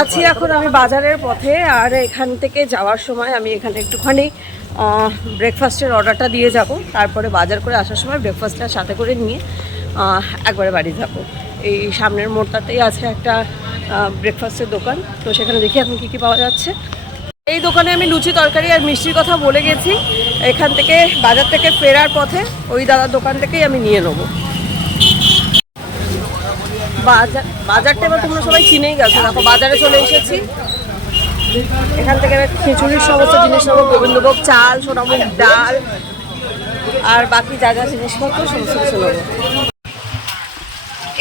আছি এখন আমি বাজারের পথে, আর এখান থেকে যাওয়ার সময় আমি এখানে একটুখানি ব্রেকফাস্টের অর্ডারটা দিয়ে যাব, তারপরে বাজার করে আসার সময় ব্রেকফাস্টটা সাথে করে নিয়ে একবারে বাড়ি যাব। এই সামনের মোড়টাতেই আছে একটা ব্রেকফাস্টের দোকান, তো সেখানে দেখি এখন কী কী পাওয়া যাচ্ছে। এই দোকানে আমি লুচি তরকারি আর মিষ্টির কথা বলে গেছি, এখান থেকে বাজার থেকে ফেরার পথে ওই দাদার দোকান থেকেই আমি নিয়ে নেবো। বাজারটা এবার তোমরা সবাই চিনেই গেছো, দেখো বাজারে চলে এসেছি। এখান থেকে খিচুড়ির সমস্ত জিনিস নেবো, গোবিন্দভোগ চাল, সোনামুগ ডাল আর বাকি যা যা জিনিসপত্র সমস্ত কিছু নেবো।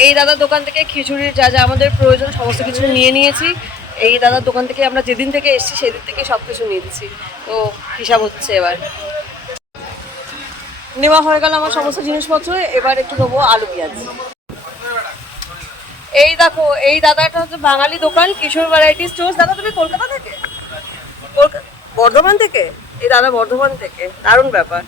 এই দাদার দোকান থেকে খিচুড়ির যা যা আমাদের প্রয়োজন সমস্ত কিছু নিয়ে নিয়েছি। এই দাদার দোকান থেকে আমরা যেদিন থেকে এসেছি সেদিন থেকে সব কিছু নিয়েছি, তো হিসাব হচ্ছে। এবার নেওয়া হয়ে গেল আমার সমস্ত জিনিসপত্র, এবার একটু নেবো আলু পেঁয়াজ। এই দেখো এই দাদাটা হচ্ছে বাঙালি দোকান, কিশোর ভ্যারাইটি স্টোর্স। দাদা তুমি কলকাতা থেকে? বর্ধমান থেকে? এই দাদা বর্ধমান থেকে, দারুণ ব্যাপার।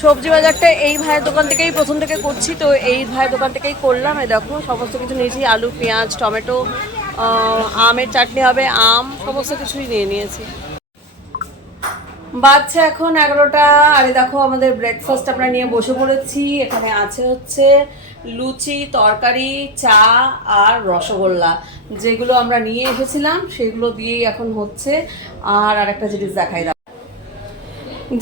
সবজি বাজারটা এই ভাইয়ের দোকান থেকেই প্রথম থেকে করছি, তো এই ভাইয়ের দোকান থেকেই করলাম। এই দেখো সমস্ত কিছু নিয়েছি, আলু পেঁয়াজ টমেটো, আমের চাটনি হবে, আম, সমস্ত কিছুই নিয়ে নিয়েছি। বাচ্চা এখন 11টা, আর দেখো আমাদের ব্রেকফাস্ট আমরা নিয়ে বসে পড়েছি। এখানে আছে হচ্ছে লুচি তরকারি, চা আর রসগোল্লা, যেগুলো আমরা নিয়ে এসেছিলাম সেগুলো দিয়েই এখন হচ্ছে। আর আরেকটা জিনিস দেখাই দাও,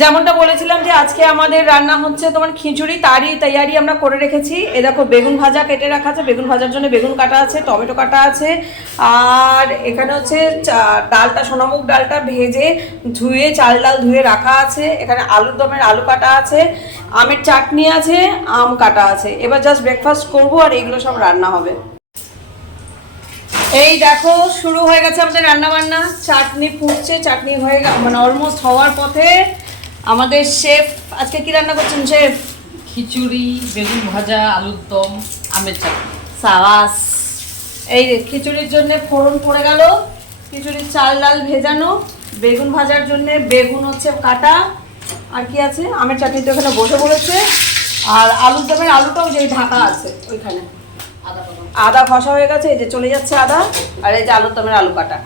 যেমনটা বলেছিলাম যে আজকে আমাদের রান্না হচ্ছে তোমার খিচুড়ি, তারই তৈয়ারি আমরা করে রেখেছি। এ দেখো বেগুন ভাজা কেটে রাখা আছে, বেগুন ভাজার জন্য বেগুন কাটা আছে, টমেটো কাটা আছে, আর এখানে হচ্ছে ডালটা সোনামুগ ডালটা ভেজে ধুয়ে চাল ডাল ধুয়ে রাখা আছে। এখানে আলুর দমের আলু কাটা আছে, আমের চাটনি আছে, আম কাটা আছে। এবার জাস্ট ব্রেকফাস্ট করবো আর এইগুলো সব রান্না হবে। এই দেখো শুরু হয়ে গেছে আমাদের রান্না বান্না, চাটনি ফুটছে, চাটনি হয়ে মানে অলমোস্ট হওয়ার পথে। আমাদের শেফ আজকে কি রান্না করছেন শেফ? খিচুড়ি, বেগুন ভাজা, আলুর দম, আমের চাটনি। সাবাস। এই খিচুড়ির জন্য ফোড়ন পড়ে গেল, খিচুড়ির চাল ডাল ভেজানো, বেগুন ভাজার জন্য বেগুন হচ্ছে কাটা, আর কি আছে আমের চাটনি তো এখানে বসে পড়েছে, আর আলুর দমের আলুটাও যে ঢাকা আছে ওইখানে। আদা ঘষা হয়ে গেছে, এই যে চলে যাচ্ছে আদা, আর এই যে আলুর দমের আলু কাটা।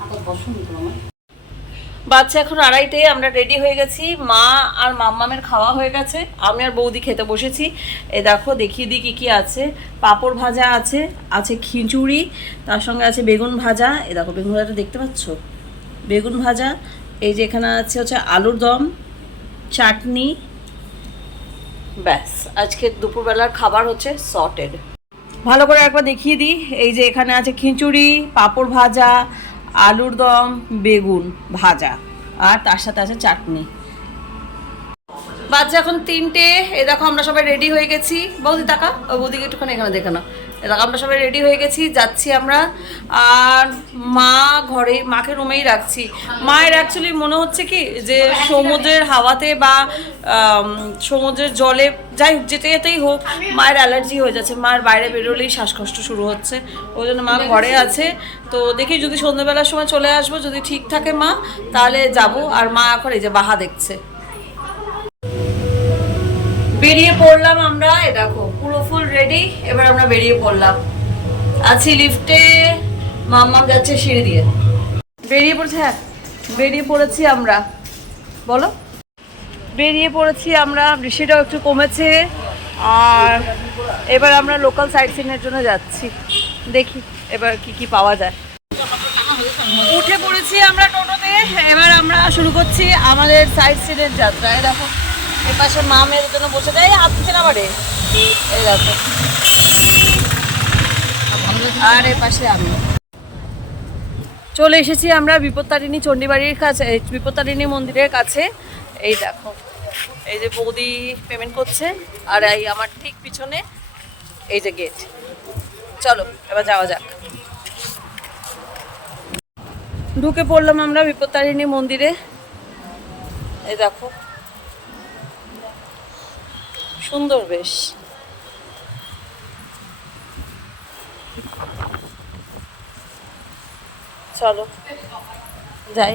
বাচ্চা এখন 2:30, আমরা রেডি হয়ে গেছি। মা আর মাম্মামের খাওয়া হয়ে গেছে, আমি আর বৌদি খেতে বসেছি। এই দেখো দেখিয়ে দিই কী কী আছে। পাঁপড় ভাজা আছে, আছে খিচুড়ি, তার সঙ্গে আছে বেগুন ভাজা। এই দেখো বেগুন ভাজাটা দেখতে পাচ্ছ, বেগুন ভাজা। এই যে এখানে আছে হচ্ছে আলুর দম, চাটনি, ব্যাস আজকের দুপুরবেলার খাবার হচ্ছে সর্টেড। ভালো করে একবার দেখিয়ে দিই, এই যে এখানে আছে খিচুড়ি, পাঁপড় ভাজা, আলুর দম, বেগুন ভাজা, আর তার সাথে আছে চাটনি। বাচ্চা এখন 3টে। এ দেখো আমরা সবাই রেডি হয়ে গেছি। বৌদি টাকা, ও বৌদিকে একটুখানি এখানে দেখে নাও। এ দেখো আমরা সবাই রেডি হয়ে গেছি, যাচ্ছি আমরা। আর মা ঘরে, মাকে রুমেই রাখছি। মায়ের অ্যাকচুয়ালি মনে হচ্ছে কি যে সমুদ্রের হাওয়াতে বা সমুদ্রের জলে, যাই হোক যেটাই হোক, মায়ের অ্যালার্জি হয়ে যাচ্ছে। মায়ের বাইরে বেরোলেই শ্বাসকষ্ট শুরু হচ্ছে, ওই জন্য মা ঘরে আছে। তো দেখি যদি সন্ধ্যেবেলার সময় চলে আসবো, যদি ঠিক থাকে মা তাহলে যাব। আর মা এখন এই যে বাহা দেখছে। বেরিয়ে পড়লাম আমরা, এ দেখো পুরো ফুল রেডি। এবার আমরা বেরিয়ে পড়লাম, আছি লিফটে, মাম্মাম যাচ্ছে সিঁড়ি দিয়ে। বেরিয়ে পড়েছে, হ্যাঁ বেরিয়ে পড়েছি আমরা। বলো, বেরিয়ে পড়েছি আমরা, বৃষ্টিটাও একটু কমেছে। আর এবার আমরা লোকাল সাইট সিনের জন্য যাচ্ছি, দেখি এবার কি কি পাওয়া যায়। উঠে পড়েছি আমরা টোটোতে, এবার আমরা শুরু করছি আমাদের সাইট সিনের যাত্রা। এই দেখো এর পাশে মা মেয়েদের জন্য বসে যায়, হাত দিচ্ছে না বাড়ে, এই দেখো, আর এর পাশে আমি। চলে এসেছি আমরা বিপত্তারিণী চণ্ডীবাড়ির কাছে, বিপত্তারিণী মন্দিরের কাছে। এই দেখো এই যে বৌদি পেমেন্ট করছে, আর এই আমার ঠিক পিছনে এই যে গেট। চলো এবার যাওয়া যাক। ঢুকে পড়লাম আমরা বিপত্তারিণী মন্দিরে। এই দেখো সুন্দর বেশ। চলো যাই।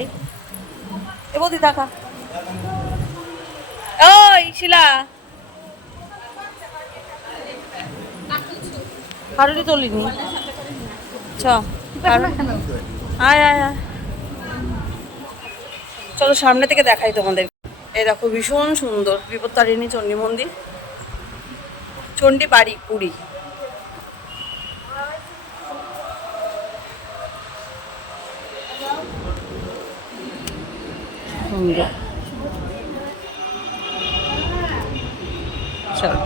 এ বৌদি দেখা, ওই শিলা হারুলি তোলিনি। চ আয় আয় আয় চলো সামনে থেকে দেখাই তোমাদের। এই দেখো ভীষণ সুন্দর বিপত্তারিণী চণ্ডী মন্দির, চণ্ডী বাড়ি পুরী। সুন্দর চলো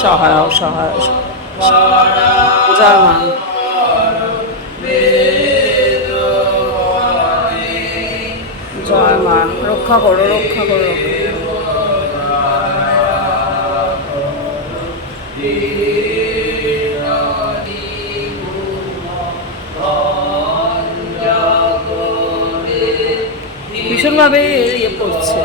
সহায় সহায় জয় মা। জয় মা, রক্ষা করো রক্ষা করো। ভীষণভাবে ইয়ে করছে।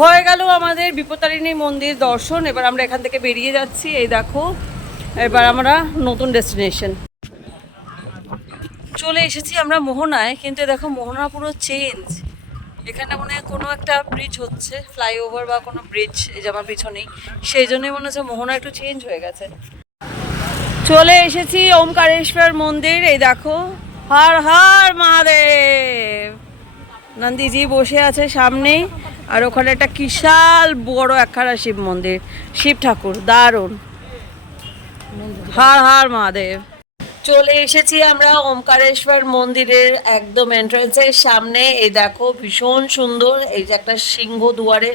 হয়ে গেল আমাদের বিপত্তারিণী মন্দির দর্শন। এবার আমরা এখান থেকে বেরিয়ে যাচ্ছি। এই দেখো এবার আমরা নতুন ডেস্টিনেশন চলে এসেছি আমরা মোহনায়, কিন্তু দেখো মোহনা পুরো চেঞ্জ। এখানে মনে হয় কোনো একটা ব্রিজ হচ্ছে, ফ্লাইওভার বা কোনো ব্রিজ, এই যে আমার পিছনেই, সেই জন্যই মনে হচ্ছে মোহনা একটু চেঞ্জ হয়ে গেছে। চলে এসেছি ওমকারেশ্বর মন্দির। এই দেখো হর হর মহাদেব, নন্দীজি বসে আছে সামনে, আর ওখানে একটা বিশাল বড় একখানা শিব মন্দির, শিব ঠাকুর, দারুণ। হর হর মহাদেব। চলে এসেছি আমরা ওমকারেশ্বর মন্দিরের একদম এন্ট্রান্সের সামনে। এই দেখো ভীষণ সুন্দর, এই যে একটা সিংহ, দুয়ারে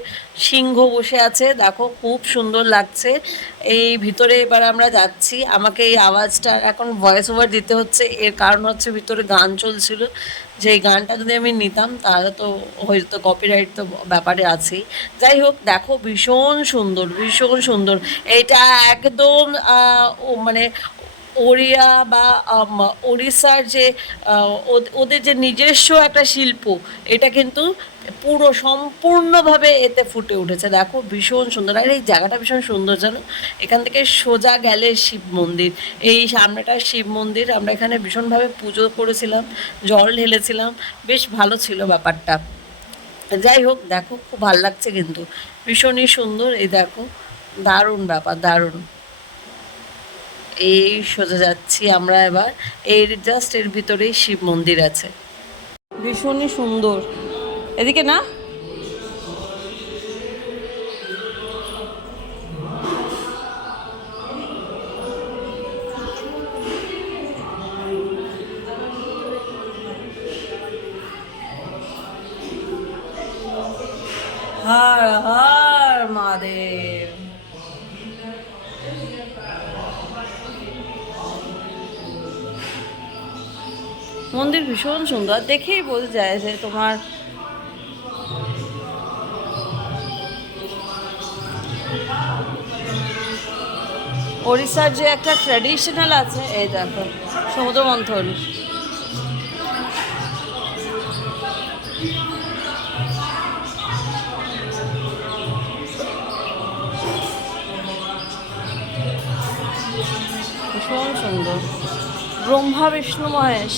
সিংহ বসে আছে, দেখো খুব সুন্দর লাগছে। এই ভিতরে এবার আমরা যাচ্ছি। আমাকে এই আওয়াজটা এখন ভয়েস ওভার দিতে হচ্ছে, এর কারণ হচ্ছে ভিতরে গান চলছিল। যে গানটা যদি আমি নিতাম তাহলে তো হয়তো কপিরাইট তো ব্যাপারে আছেই। যাই হোক, দেখো ভীষণ সুন্দর, ভীষণ সুন্দর। এটা একদম মানে ওড়িয়া বা ওড়িশার যে ওদের যে নিজস্ব একটা শিল্প, এটা কিন্তু পুরো সম্পূর্ণভাবে এতে ফুটে উঠেছে। দেখো ভীষণ সুন্দর, আর এই জায়গাটা ভীষণ সুন্দর জানো। এখান থেকে সোজা গেলে শিব মন্দির, এই সামনেটা শিব মন্দির। আমরা এখানে ভীষণভাবে পুজো করেছিলাম, জল ঢেলেছিলাম, বেশ ভালো ছিল ব্যাপারটা। যাই হোক, দেখো খুব ভালো লাগছে কিন্তু, ভীষণই সুন্দর। এই দেখো দারুণ ব্যাপার, দারুণ। এই সোজা যাচ্ছি আমরা এবার, এর জাস্ট এর ভিতরেই শিব মন্দির আছে, ভীষণই সুন্দর। এদিকে না, হর হর মহাদেব। মন্দির ভীষণ সুন্দর, দেখেই বোঝা যায় যে তোমার ওড়িশার যে একটা ট্র্যাডিশনাল আছে। এই দেখো সমুদ্র মন্থন, ভীষণ সুন্দর। ব্রহ্মা বিষ্ণু মহেশ,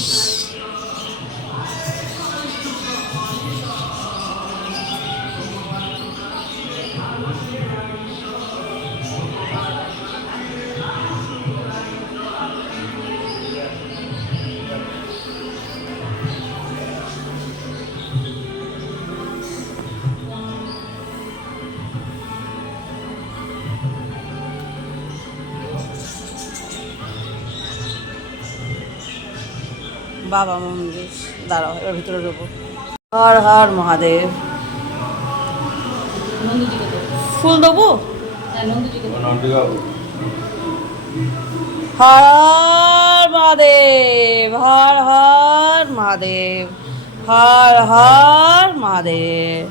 বাবা মন্দির। দাঁড়াও এবার ভিতরে ঢুকবো। হর হর মহাদেব। ফুল দেবো? হর হর মহাদেব, হর হর মহাদেব, হর হর মহাদেব।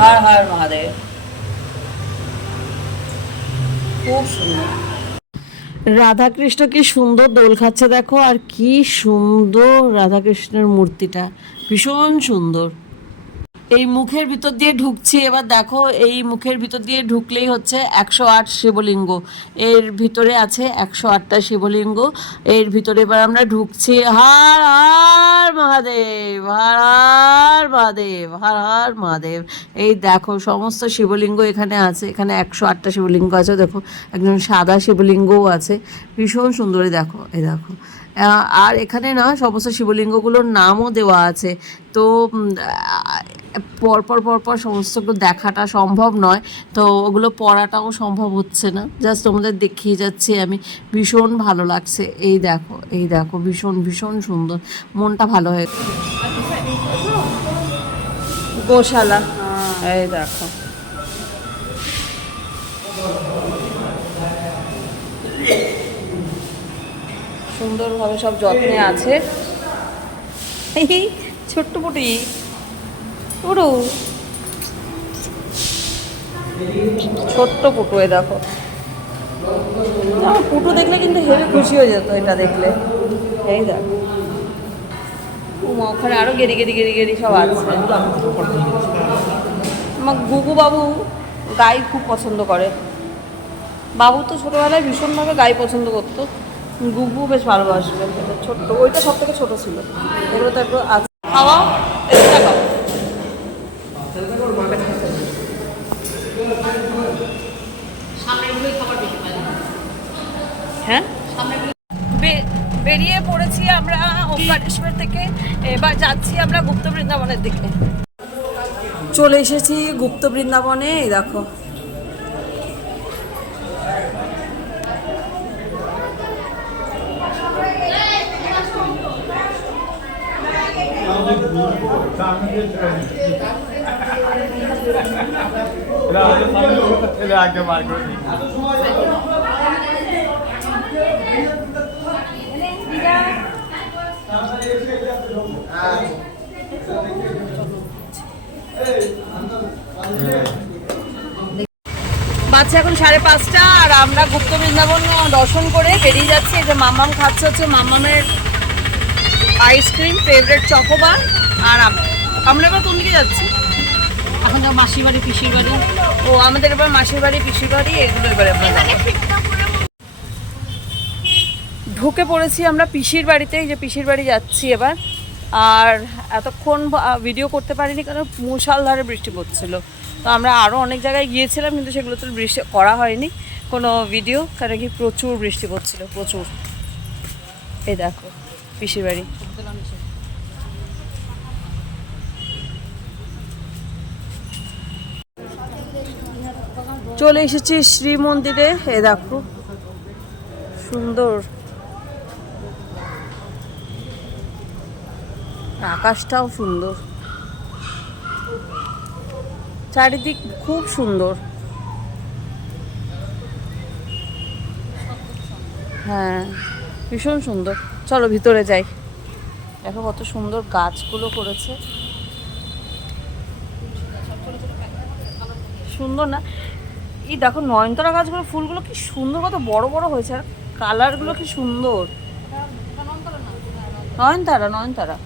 হর হর মহাদেব। খুব সুন্দর। রাধাকৃষ্ণ কি সুন্দর দোল খাচ্ছে দেখো, আর কি সুন্দর রাধাকৃষ্ণের মূর্তিটা, ভীষণ সুন্দর। এই মুখের ভিতর দিয়ে ঢুকছি এবার, দেখো এই মুখের ভিতর দিয়ে ঢুকলেই হচ্ছে 108 শিবলিঙ্গ। এর ভিতরে আছে 108টা শিবলিঙ্গ। এর ভিতরে এবার আমরা ঢুকছি। হর হর মহাদেব, হর হর মহাদেব, হর হর মহাদেব। এই দেখো সমস্ত শিবলিঙ্গ এখানে আছে, এখানে 108টা শিবলিঙ্গ আছে। দেখো একজন সাদা শিবলিঙ্গও আছে, ভীষণ সুন্দরী। দেখো এই দেখো, আর এখানে না সমস্ত শিবলিঙ্গগুলোর নামও দেওয়া আছে। তো পরপর পরপর সমস্তগুলো দেখাটা সম্ভব নয়, তো ওগুলো পড়াটাও সম্ভব হচ্ছে না, জাস্ট তোমাদের দেখিয়ে যাচ্ছি আমি। ভীষণ ভালো লাগছে, এই দেখো এই দেখো, ভীষণ ভীষণ সুন্দর, মনটা ভালো হয়ে গোশালা। এই দেখো সুন্দরভাবে সব যত্নে আছে। ছোট্ট পুটি পুরু, ছোট্ট পুটু, এ দেখো। আমার পুটু দেখলে কিন্তু হেবি খুশি হয়ে যেত এটা দেখলে। এই দেখো ওখানে আরো গেরি গেরি গেরি গেরি সব আছে। আমার গুগু বাবু গাই খুব পছন্দ করে। বাবু তো ছোটোবেলায় ভীষণভাবে গাই পছন্দ করতো, গুগু বেশ ভালোবাসবে। ছোট্ট ওইটা সব থেকে ছোটো ছিল, এগুলো তো একটু আছে। খাওয়াও, এটা খাও। হ্যাঁ, বেরিয়ে পড়েছি আমরা ওমকারেশ্বর থেকে। এবার যাচ্ছি আমরা গুপ্ত বৃন্দাবনের দিকে। চলে এসেছি গুপ্ত বৃন্দাবনে। এই দেখো বাচ্চা এখন 5:30, আর আমরা গুপ্ত বৃন্দাবন দর্শন করে বেরিয়ে যাচ্ছি। এই যে মাম্মাম খাচ্ছে হচ্ছে মাম্মামের আইসক্রিম, ফেভারিট চকোবার। আর আমরা এবার কোন দিকে যাচ্ছি? এখন তো মাসির বাড়ি, পিসির বাড়ি। ও আমাদের এবার মাসির বাড়ি, পিসির বাড়ি, এগুলো এবার ঢুকে পড়েছি আমরা পিসির বাড়িতে। এই যে পিসির বাড়ি যাচ্ছি এবার। আর এতক্ষণ ভিডিও করতে পারিনি কারণ মুষলধারে বৃষ্টি পড়ছিল। তো আমরা আরও অনেক জায়গায় গিয়েছিলাম, কিন্তু সেগুলোতে বৃষ্টি করা হয়নি কোনো ভিডিও, কারণ কি প্রচুর বৃষ্টি পড়ছিল, প্রচুর। এই দেখো পিসির বাড়ি। চলে এসেছি শ্রী মন্দিরে। এ দেখো সুন্দর, আকাশটাও সুন্দর, চারিদিক খুব সুন্দর। হ্যাঁ ভীষণ সুন্দর। চলো ভিতরে যাই। দেখো কত সুন্দর গাছগুলো করেছে, সুন্দর না? এই দেখো নয়নতারা গাছগুলো, ফুলগুলো কি সুন্দর, কত বড় বড় হয়েছে, আর কালারগুলো কি সুন্দর। নয়নতারা, নয়নতারা।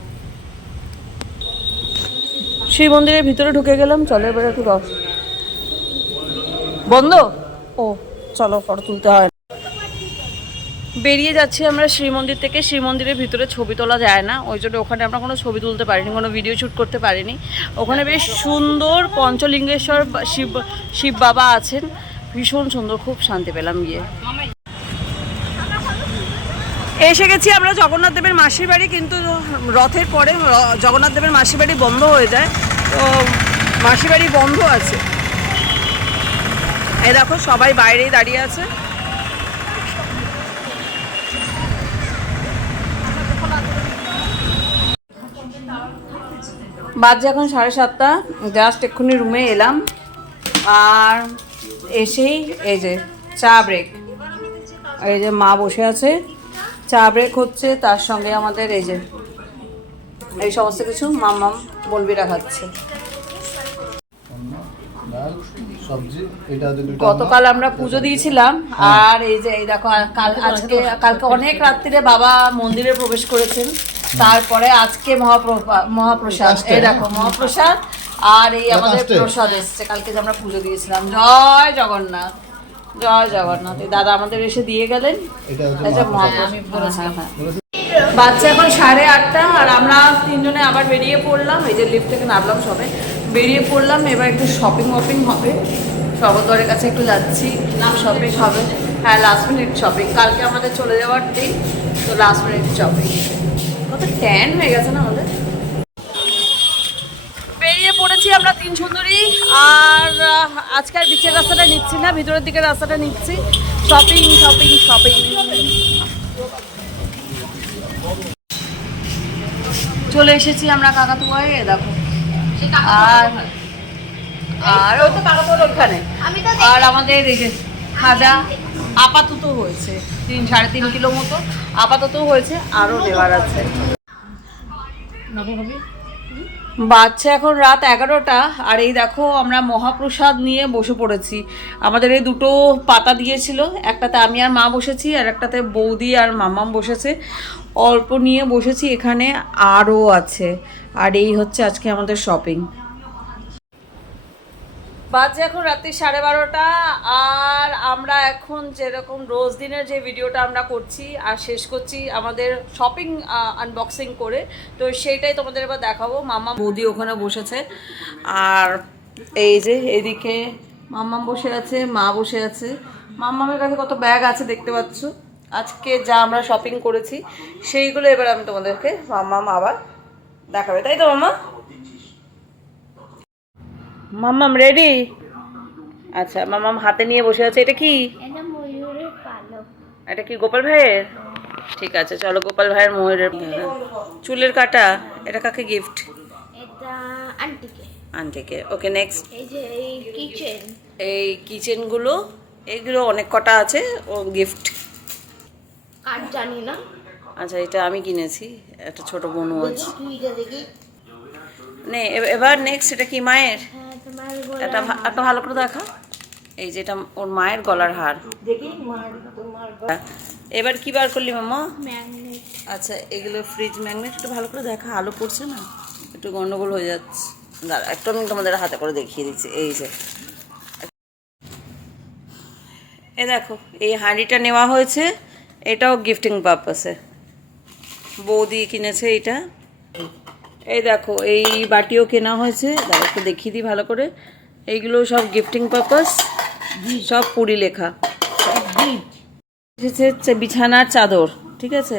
শ্রী মন্দিরের ভিতরে ঢুকে গেলাম। চলো এবার একটু বন্ধ। ও চলো, ফটো তুলতে হয়। বেরিয়ে যাচ্ছি আমরা শ্রী মন্দির থেকে। শ্রী মন্দিরের ভিতরে ছবি তোলা যায় না, ওই জন্য ওখানে আমরা কোনো ছবি তুলতে পারিনি, কোনো ভিডিও শ্যুট করতে পারিনি। ওখানে বেশ সুন্দর পঞ্চলিঙ্গেশ্বর শিব বাবা আছেন, ভীষণ সুন্দর, খুব শান্তি পেলাম গিয়ে। এসে গেছি আমরা জগন্নাথ দেবের মাসির বাড়ি, কিন্তু রথের পরে জগন্নাথ দেবের মাসির বাড়ি বন্ধ হয়ে যায়, তো মাসির বাড়ি বন্ধ আছে। এই দেখো সবাই বাইরেই দাঁড়িয়ে আছে। বাজে এখন 7:30, জাস্ট এক্ষুনি রুমে এলাম। আর এসেই এই যে চা ব্রেক, এই যে মা বসে আছে, চা ব্রেক হচ্ছে, তার সঙ্গে আমাদের এই যে এই সমস্ত কিছু মাম্মাম বলবিরা খাচ্ছে। গতকাল আমরা পুজো দিয়েছিলাম, আর এই যে এই দেখো কালকে অনেক রাত্রিরে বাবা মন্দিরে প্রবেশ করেছেন, তারপরে আজকে মহাপ্রসাদ। এই দেখো মহাপ্রসাদ, আর এই আমাদের প্রসাদ এসছে কালকে যে আমরা পুজো দিয়েছিলাম। জয় জগন্নাথ, জয় জগন্নাথ। এই দাদা আমাদের এসে দিয়ে গেলেন। মহাপ্রসাদ। বাচ্চা এখন 8:30 আর আমরা তিনজনে আবার বেরিয়ে পড়লাম। এই যে লিফট থেকে নামলাম সবে, বেরিয়ে পড়লাম। এবার একটু শপিং হবে, স্বর্গদ্বারের কাছে একটু যাচ্ছি, শপিং হবে। হ্যাঁ, লাস্ট মিনিট শপিং, কালকে আমাদের চলে যাওয়ার দিন, তো লাস্ট মিনিট শপিং। কত ট্যান হয়ে গেছে না আমাদের। বেরিয়ে পড়েছি আমরা তিন সুন্দরী, আর আজকের বিচের রাস্তাটা নিচ্ছি না, ভিতরের দিকের রাস্তাটা নিচ্ছি। Shopping shopping shopping. চলে এসেছি আমরা কাকাতুয়ায়, দেখো। আর ওই তো কাকাতুয়ার ওখানে। আর আমাদের এই যে খাজা আপাতত হয়েছে 3-3.5 কিলো মতো আপাতত হয়েছে, আরও নেওয়ার আছে। বাচ্চা এখন রাত 11টা, আর এই দেখো আমরা মহাপ্রসাদ নিয়ে বসে পড়েছি। আমাদের এই দুটো পাতা দিয়েছিল, একটাতে আমি আর মা বসেছি, আর একটাতে বৌদি আর মামাম বসেছে। অল্প নিয়ে বসেছি, এখানে আরও আছে। আর এই হচ্ছে আজকে আমাদের শপিং। বাজে এখন রাত্রি 12:30, আর আমরা এখন যেরকম রোজ দিনের যে ভিডিওটা আমরা করছি আর শেষ করছি আমাদের শপিং আনবক্সিং করে, তো সেইটাই তোমাদের এবার দেখাবো। মাম্মা বৌদি ওখানে বসেছে, আর এই যে এদিকে মাম্মাম বসে আছে, মা বসে আছে। মাম্মামের কাছে কত ব্যাগ আছে দেখতে পাচ্ছ। আজকে যা আমরা শপিং করেছি সেইগুলো এবার আমি তোমাদেরকে মাম্মাম আবার দেখাবে, তাই তো মাম্মা? মাম্মাম রেডি? আচ্ছা, মাম্মাম হাতে নিয়ে বসে আছে। এটা কি? এটা কি গোপাল ভাইয়ের? ঠিক আছে, চলো গোপাল ভাইয়ের ময়ূরের চুলের কাটা। এটা কাকে গিফট? এটা আন্টিকে। আন্টিকে। ওকে, নেক্সট। এই যে এই কিচেন, এই কিচেনগুলো, এইগুলো অনেক কটা আছে, ও গিফট। আর জানি না। আচ্ছা, এটা আমি কিনেছি, একটা ছোট বোনও আছে। তুইটা দেখি। নে এবার নেক্সট। এটা কি মায়ের? হ্যাঁ, তোমার এটা একটা ভালো করে দেখা। এই যেটা ওর মায়ের গলার হার। দেখি তোমার এবার কি বার করলি মামা? ম্যাগনেট। আচ্ছা, এগুলো ফ্রিজ ম্যাগনেট। একটু ভালো করে দেখা, আলো পড়ছে না, একটু গন্ডগোল হয়ে যাচ্ছে। দাঁড়া, একটু আমি তোমাদের হাতে করে দেখিয়ে দিচ্ছি। এই যে এ দেখো, এই হাঁড়িটা নেওয়া হয়েছে, এটাও গিফটিং পারপাসে বৌদি কিনেছে এটা। এই দেখো, এই বাটিও কেনা হয়েছে, দাঁড়া একটু দেখিয়ে দিই ভালো করে। এইগুলো সব গিফটিং পারপাস, সব পুরি লেখা। হচ্ছে বিছানার চাদর, ঠিক আছে।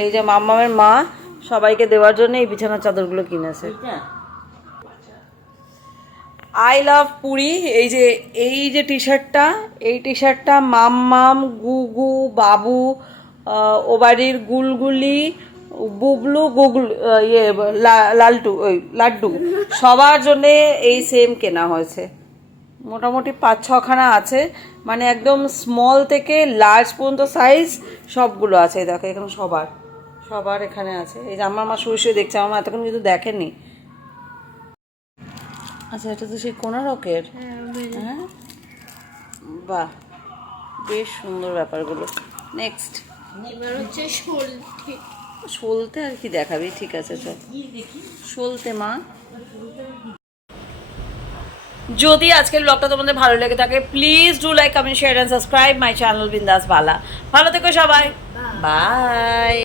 এই যে মাম্মামের মা সবাইকে দেওয়ার জন্য এই বিছানার চাদরগুলো কিনেছে। I love Puri. এই যে টি শার্টটা, এই টি শার্টটা মাম্মাম, গুগু, বাবু, ও বাড়ির গুলগুলি, বুবলু, গুগলু, লালটু, ওই লাড্ডু, সবার জন্যে এই সেম কেনা হয়েছে। মোটামুটি 5-6খানা আছে, মানে একদম স্মল থেকে লার্জ পর্যন্ত সাইজ সবগুলো আছে। দেখো এখানে সবার এখানে আছে। এই যে আমার মা শুয়ে দেখছে, আমার মা এতক্ষণ কিন্তু দেখেনি। আচ্ছা, এটা তো সেই কোনারকের। হ্যাঁ, বাহ, বেশ সুন্দর ব্যাপারগুলো। নেক্সট। এবার হচ্ছে সলতে আর কি দেখাবি? ঠিক আছে, চল সলতে মা। যদি আজকের ব্লগটা তোমাদের ভালো লেগে থাকে, please do like, comment, share and subscribe my channel বিন্দাস বালা। ভালো থেকো সবাই, বাই।